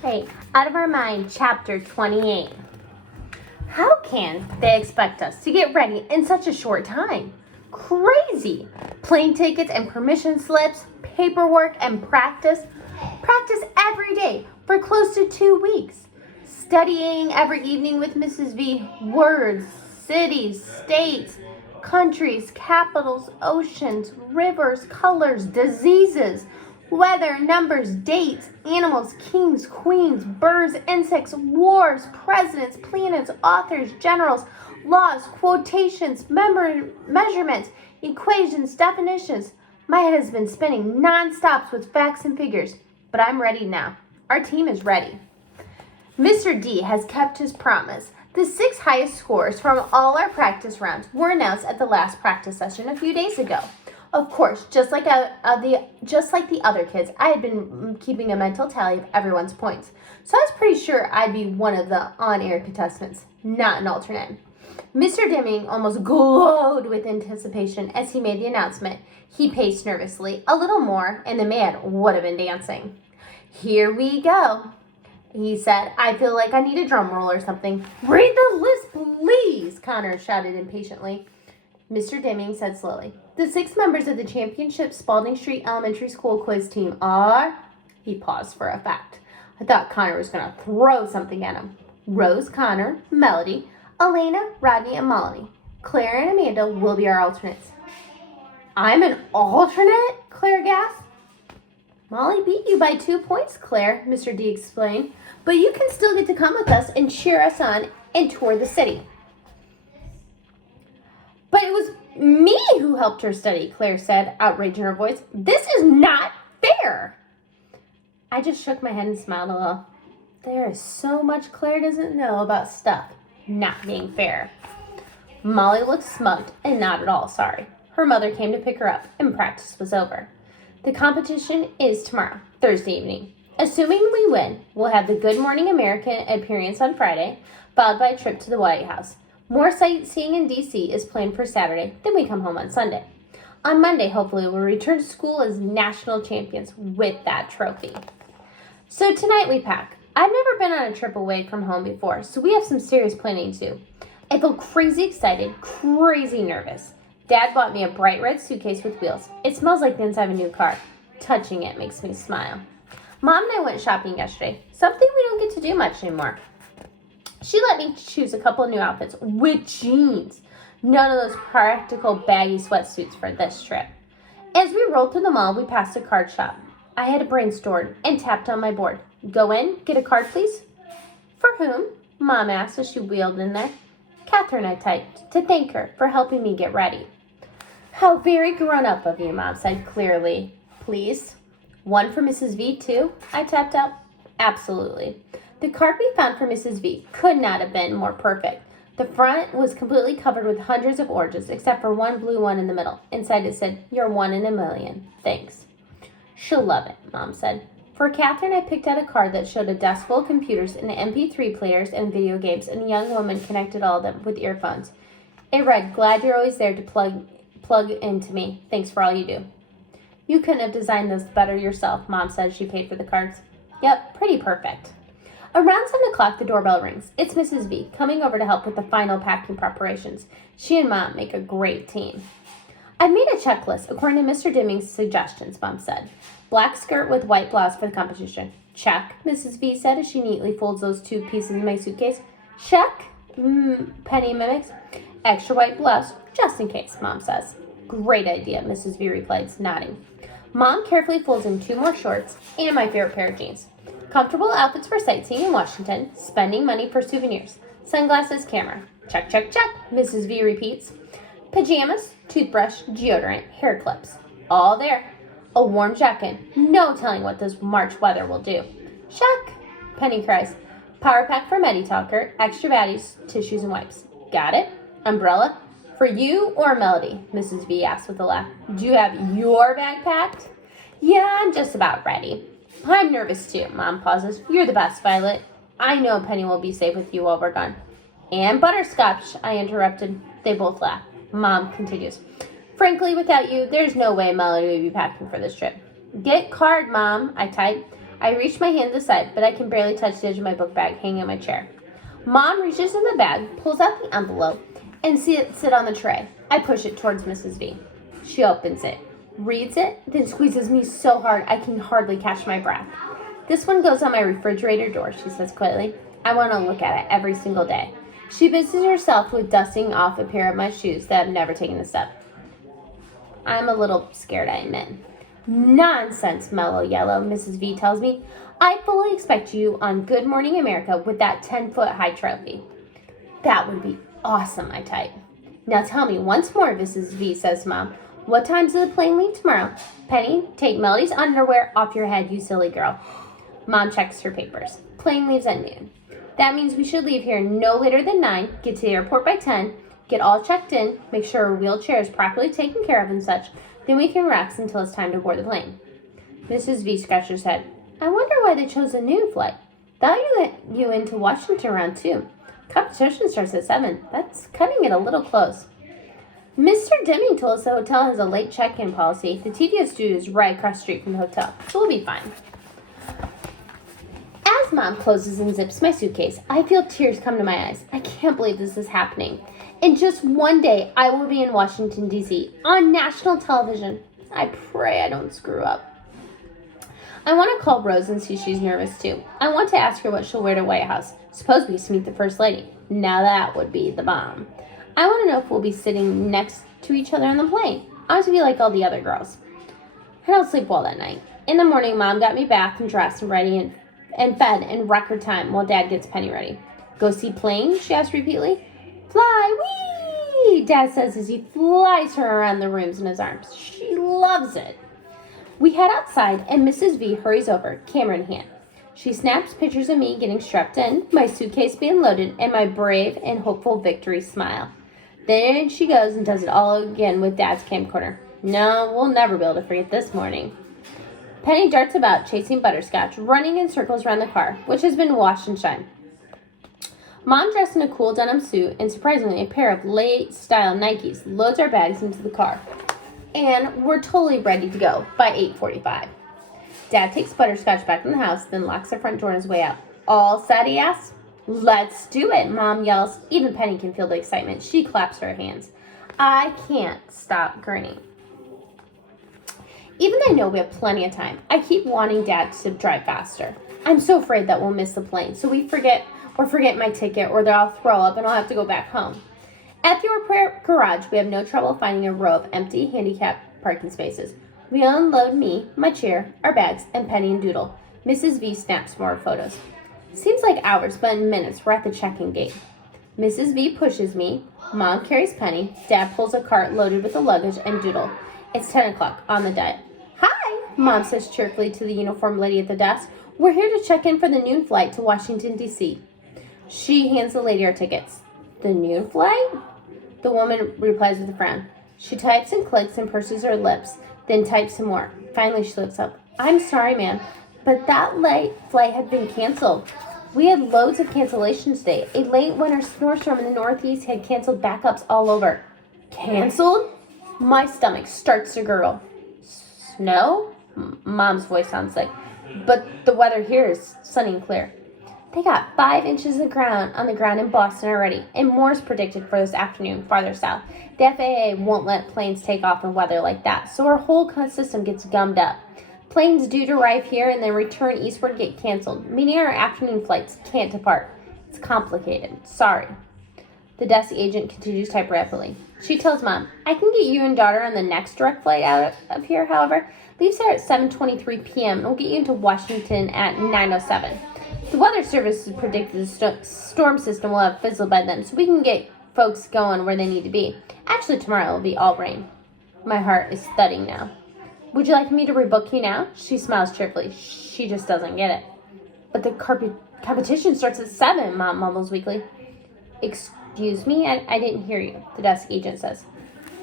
Right, Out of Our Mind, Chapter 28. How can they expect us to get ready in such a short time? Crazy! Plane tickets and permission slips, paperwork and practice. Practice every day for close to 2 weeks. Studying every evening with Mrs. V. Words, cities, states, countries, capitals, oceans, rivers, colors, diseases, weather, numbers, dates, animals, kings, queens, birds, insects, wars, presidents, planets, authors, generals, laws, quotations, measurements, equations, definitions. My head has been spinning non-stop with facts and figures, but I'm ready now. Our team is ready. Mr. D has kept his promise. The 6 highest scores from all our practice rounds were announced at the last practice session a few days ago. Of course, just like the other kids, I had been keeping a mental tally of everyone's points. So I was pretty sure I'd be one of the on-air contestants, not an alternate. Mr. Deming almost glowed with anticipation as he made the announcement. He paced nervously, a little more, and the man would have been dancing. "Here we go," he said. "I feel like I need a drum roll or something." "Read the list, please," Connor shouted impatiently. Mr. Deming said slowly. "The 6 members of the Championship Spalding Street Elementary School quiz team are..." He paused for effect. I thought Connor was going to throw something at him. "Rose, Connor, Melody, Elena, Rodney, and Molly. Claire and Amanda will be our alternates." "I'm an alternate?" Claire gasped. "Molly beat you by 2 points, Claire," Mr. D explained. "But you can still get to come with us and cheer us on and tour the city." "But it was me who helped her study," Claire said, outrage in her voice. "This is not fair." I just shook my head and smiled a little. There is so much Claire doesn't know about stuff not being fair. Molly looked smug and not at all sorry. Her mother came to pick her up, and practice was over. The competition is tomorrow, Thursday evening. Assuming we win, we'll have the Good Morning American appearance on Friday, followed by a trip to the White House. More sightseeing in D.C. is planned for Saturday, then we come home on Sunday. On Monday, hopefully, we'll return to school as national champions with that trophy. So tonight we pack. I've never been on a trip away from home before, so we have some serious planning to do. I feel crazy excited, crazy nervous. Dad bought me a bright red suitcase with wheels. It smells like the inside of a new car. Touching it makes me smile. Mom and I went shopping yesterday, something we don't get to do much anymore. She let me choose a couple of new outfits with jeans. None of those practical baggy sweatsuits for this trip. As we rolled through the mall, we passed a card shop. I had a brainstorm and tapped on my board. "Go in, get a card, please." "For whom?" Mom asked as she wheeled in there. "Catherine," I typed, to thank her for helping me get ready. "How very grown-up of you," Mom said clearly. "Please." "One for Mrs. V, too?" I tapped out. "Absolutely." The card we found for Mrs. V could not have been more perfect. The front was completely covered with hundreds of oranges, except for one blue one in the middle. Inside it said, "You're 1 in a million. Thanks." "She'll love it," Mom said. For Catherine, I picked out a card that showed a desk full of computers and MP3 players and video games, and a young woman connected all of them with earphones. It read, "Glad you're always there to plug into me. Thanks for all you do." "You couldn't have designed this better yourself," Mom said as she paid for the cards. "Yep, pretty perfect." Around 7 o'clock, the doorbell rings. It's Mrs. V, coming over to help with the final packing preparations. She and Mom make a great team. "I've made a checklist according to Mr. Deming's suggestions," Mom said. "Black skirt with white blouse for the competition." "Check," Mrs. V said as she neatly folds those 2 pieces in my suitcase. "Check," Penny mimics. "Extra white blouse, just in case," Mom says. "Great idea," Mrs. V replied, nodding. Mom carefully folds in 2 more shorts and my favorite pair of jeans. Comfortable outfits for sightseeing in Washington, spending money for souvenirs. Sunglasses, camera. Check, check, check, Mrs. V repeats. Pajamas, toothbrush, deodorant, hair clips. All there. A warm jacket. No telling what this March weather will do. Check, Penny cries. Power pack for MediTalker, extra baddies, tissues, and wipes. Got it. Umbrella. For you or Melody? Mrs. V asked with a laugh. Do you have your bag packed? Yeah, I'm just about ready. I'm nervous too, Mom pauses. You're the best, Violet. I know Penny will be safe with you while we're gone. And butterscotch, I interrupted. They both laugh. Mom continues. Frankly, without you, there's no way Melody would be packing for this trip. Get card, Mom, I type. I reach my hand aside, but I can barely touch the edge of my book bag hanging on my chair. Mom reaches in the bag, pulls out the envelope, and sees it sit on the tray. I push it towards Mrs. V. She opens it, reads it, then squeezes me so hard I can hardly catch my breath. This one goes on my refrigerator door, she says quietly. I want to look at it every single day. She busies herself with dusting off a pair of my shoes that have never taken a step. I'm a little scared, I admit. Nonsense, Mellow Yellow, Mrs. V tells me. I fully expect you on Good Morning America with that 10-foot high trophy. That would be awesome, I type. Now tell me once more, Mrs. V says to Mom. What time does the plane leave tomorrow? Penny, take Melody's underwear off your head, you silly girl. Mom checks her papers. Plane leaves at noon. That means we should leave here no later than 9, get to the airport by 10, get all checked in, make sure our wheelchair is properly taken care of and such. Then we can relax until it's time to board the plane. Mrs. V scratches her head. I wonder why they chose a noon flight. Thought you into Washington around 2. Competition starts at 7. That's cutting it a little close. Mr. Deming told us the hotel has a late check-in policy. The TDS studio is right across the street from the hotel, so we'll be fine. As Mom closes and zips my suitcase, I feel tears come to my eyes. I can't believe this is happening. In just one day, I will be in Washington, D.C., on national television. I pray I don't screw up. I want to call Rose and see if she's nervous, too. I want to ask her what she'll wear to White House. Supposed to meet the First Lady. Now that would be the bomb. I want to know if we'll be sitting next to each other on the plane. I want to be like all the other girls. I don't sleep well that night. In the morning, Mom got me bathed and dressed and ready and fed in record time while Dad gets Penny ready. Go see plane? She asked repeatedly. Fly, wee! Dad says as he flies her around the rooms in his arms. She loves it. We head outside and Mrs. V hurries over, camera in hand. She snaps pictures of me getting strapped in, my suitcase being loaded, and my brave and hopeful victory smile. Then she goes and does it all again with Dad's camcorder. No, we'll never be able to forget this morning. Penny darts about, chasing Butterscotch, running in circles around the car, which has been washed and shined. Mom, dressed in a cool denim suit and surprisingly a pair of late-style Nikes, loads our bags into the car. And we're totally ready to go by 8:45. Dad takes Butterscotch back in the house, then locks the front door on his way out. All set, he asks. Let's do it, Mom yells. Even Penny can feel the excitement. She claps her hands. I can't stop grinning. Even though I know we have plenty of time, I keep wanting Dad to drive faster. I'm so afraid that we'll miss the plane, so we forget my ticket, or that I'll throw up and I'll have to go back home. At the airport garage, we have no trouble finding a row of empty handicapped parking spaces. We unload me, my chair, our bags, and Penny and Doodle. Mrs. V snaps more photos. Seems like hours, but in minutes, we're at the check-in gate. Mrs. V pushes me. Mom carries Penny. Dad pulls a cart loaded with the luggage and Doodle. It's 10 o'clock on the dot. Hi, Mom says cheerfully to the uniformed lady at the desk. We're here to check in for the noon flight to Washington, D.C. She hands the lady our tickets. The noon flight? The woman replies with a frown. She types and clicks and purses her lips, then types some more. Finally, she looks up. I'm sorry, ma'am, but that late flight had been canceled. We had loads of cancellations today. A late winter snowstorm in the Northeast had canceled backups all over. Canceled? My stomach starts to gurgle. Snow? Mom's voice sounds like. But the weather here is sunny and clear. They got 5 inches of ground on the ground in Boston already, and more is predicted for this afternoon farther south. The FAA won't let planes take off in weather like that, so our whole system gets gummed up. Planes due to arrive here and then return eastward get canceled, meaning our afternoon flights can't depart. It's complicated. Sorry. The desk agent continues to type rapidly. She tells Mom, I can get you and daughter on the next direct flight out of here, however. Leaves here at 7:23 p.m. and we'll get you into Washington at 9:07. The weather service has predicted the storm system will have fizzled by then, so we can get folks going where they need to be. Actually, tomorrow will be all rain. My heart is thudding now. Would you like me to rebook you now? She smiles cheerfully. She just doesn't get it. But the competition starts at 7, Mom mumbles weakly. Excuse me? I didn't hear you, the desk agent says.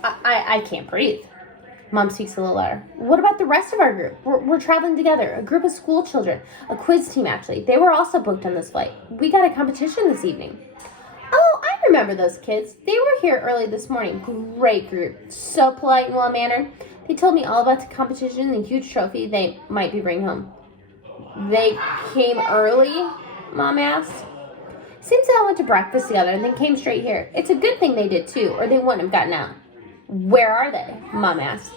I can't breathe. Mom speaks a little louder. What about the rest of our group? We're traveling together. A group of school children. A quiz team, actually. They were also booked on this flight. We got a competition this evening. Oh, I remember those kids. They were here early this morning. Great group. So polite and well-mannered. They told me all about the competition and the huge trophy they might be bringing home. They came early? Mom asked. Seems they all went to breakfast together and then came straight here. It's a good thing they did too, or they wouldn't have gotten out. Where are they? Mom asked.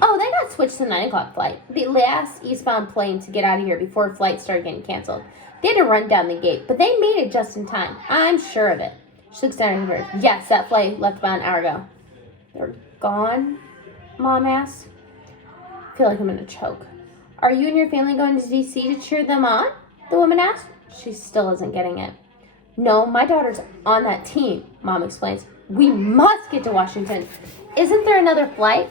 Oh, they got switched to the 9 o'clock flight. The last eastbound plane to get out of here before flights started getting canceled. They had to run down the gate, but they made it just in time. I'm sure of it. She looks down at her. Yes, that flight left about an hour ago. They're gone? Mom asked. I feel like I'm going to choke. Are you and your family going to D.C. to cheer them on? The woman asked. She still isn't getting it. No, my daughter's on that team, Mom explains. We must get to Washington. Isn't there another flight?